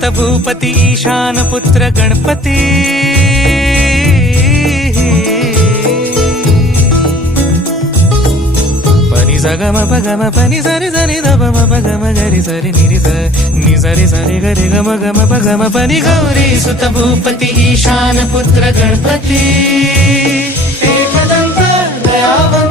सुत भूपती ईशान पुत्र गणपती पनि सगम पगम पनि सरि सरि ध म पगम गरि सरि निरि स नि सरि सरि गरि गम गम पगम पनि गौरी सुत भूपती ईशान पुत्र गणपती एकदन्त दयावन्त